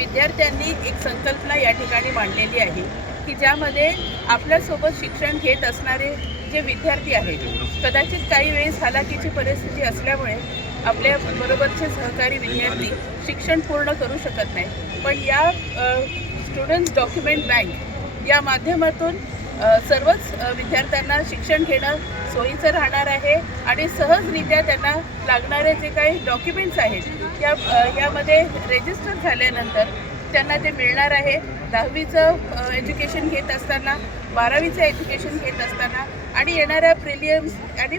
विद्यार्थ्यांनी एक संकल्पना या ठिकाणी मांडलेली आहे की ज्यामध्ये आपल्यासोबत शिक्षण घेत असणारे जे विद्यार्थी आहेत, कदाचित काही वेळेस हालाकीची परिस्थिती असल्यामुळे आपल्या बरोबरचे सहकारी विद्यार्थी शिक्षण पूर्ण करू शकत नाही, पण या स्टुडंट्स डॉक्युमेंट बँक या माध्यमातून सर्वच विद्यार्थ्यांना शिक्षण घेणं सोयीचं राहणार आहे आणि सहजरित्या त्यांना लागणारे जे काही डॉक्युमेंट्स आहेत यामध्ये रेजिस्टर झाल्यानंतर त्यांना ते मिळणार आहे। 10वीचं एज्युकेशन घेत असताना, 12वीचं एज्युकेशन घेत असताना आणि येणाऱ्या प्रिलियम्स आणि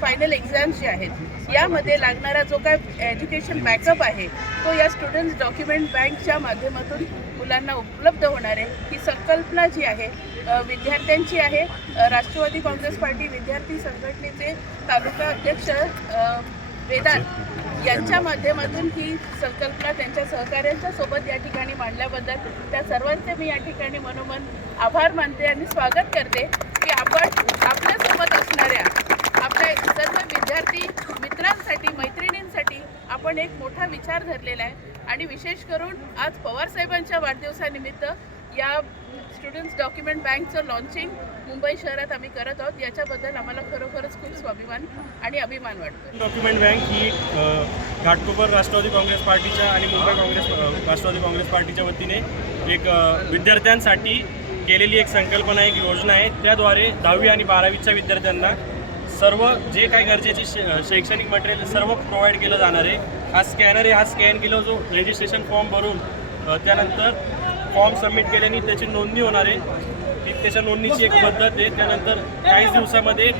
फायनल एक्झाम्स जे आहेत यामध्ये लागणारा जो काय एज्युकेशन बॅकअप आहे तो या स्टुडंट्स डॉक्युमेंट बँकच्या माध्यमातून मुलांना उपलब्ध होणार आहे। ही संकल्पना जी आहे विद्यार्थ्यांची आहे। राष्ट्रवादी काँग्रेस पार्टी विद्यार्थी संघटनेचे तालुका अध्यक्ष वेदांत यांच्या माध्यमातून ही संकल्पना त्यांच्या सहकाऱ्यांच्या सोबत या ठिकाणी मांडल्याबद्दल त्या सर्वांचे मी या ठिकाणी मनोमन आभार मानते आणि स्वागत करते की आपण आपल्यासोबत असणाऱ्या आपल्या सर्व विद्यार्थी मित्रांसाठी, मैत्रिणींसाठी आपण एक मोठा विचार धरलेला आहे आणि विशेष करून आज पवारसाहेबांच्या वाढदिवसानिमित्त या स्टुडंट्स डॉक्युमेंट बँकचं लॉन्चिंग मुंबई शहरात आम्ही करत आहोत। याच्याबद्दल आम्हाला खरोखरच खूप स्वाभिमान आणि अभिमान वाटतो। डॉक्युमेंट बँक ही घाटकोपर राष्ट्रवादी काँग्रेस पार्टीच्या आणि मुंबई राष्ट्रवादी काँग्रेस पार्टीच्या वतीने एक विद्यार्थ्यांसाठी केलेली एक संकल्पना, एक योजना आहे। त्याद्वारे 10वी आणि 12वीच्या विद्यार्थ्यांना सर्व जे काही गरजेचे शैक्षणिक मटेरियल सर्व प्रोव्हाइड केलं जाणार आहे। हा स्कॅनर आहे, हा स्कॅन केला जो रजिस्ट्रेशन फॉर्म भरून त्यानंतर फॉर्म सबमिट केल्याने त्याची नोंदणी होणार आहे। त्याच्या नोंदणीची एक पद्धत आहे। त्यानंतर काहीच दिवसामध्ये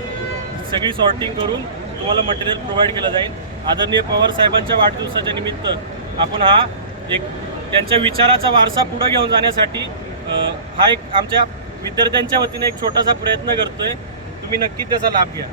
सगळी सॉर्टिंग करून तुम्हाला मटेरियल प्रोव्हाइड केलं जाईल। आदरणीय पवार साहेबांच्या वाढदिवसाच्या निमित्त आपण हा एक त्यांच्या विचाराचा वारसा पुढे घेऊन जाण्यासाठी हा एक आमच्या विद्यार्थ्यांच्या वतीने एक छोटासा प्रयत्न करतोय। तुम्ही नक्की त्याचा लाभ घ्या।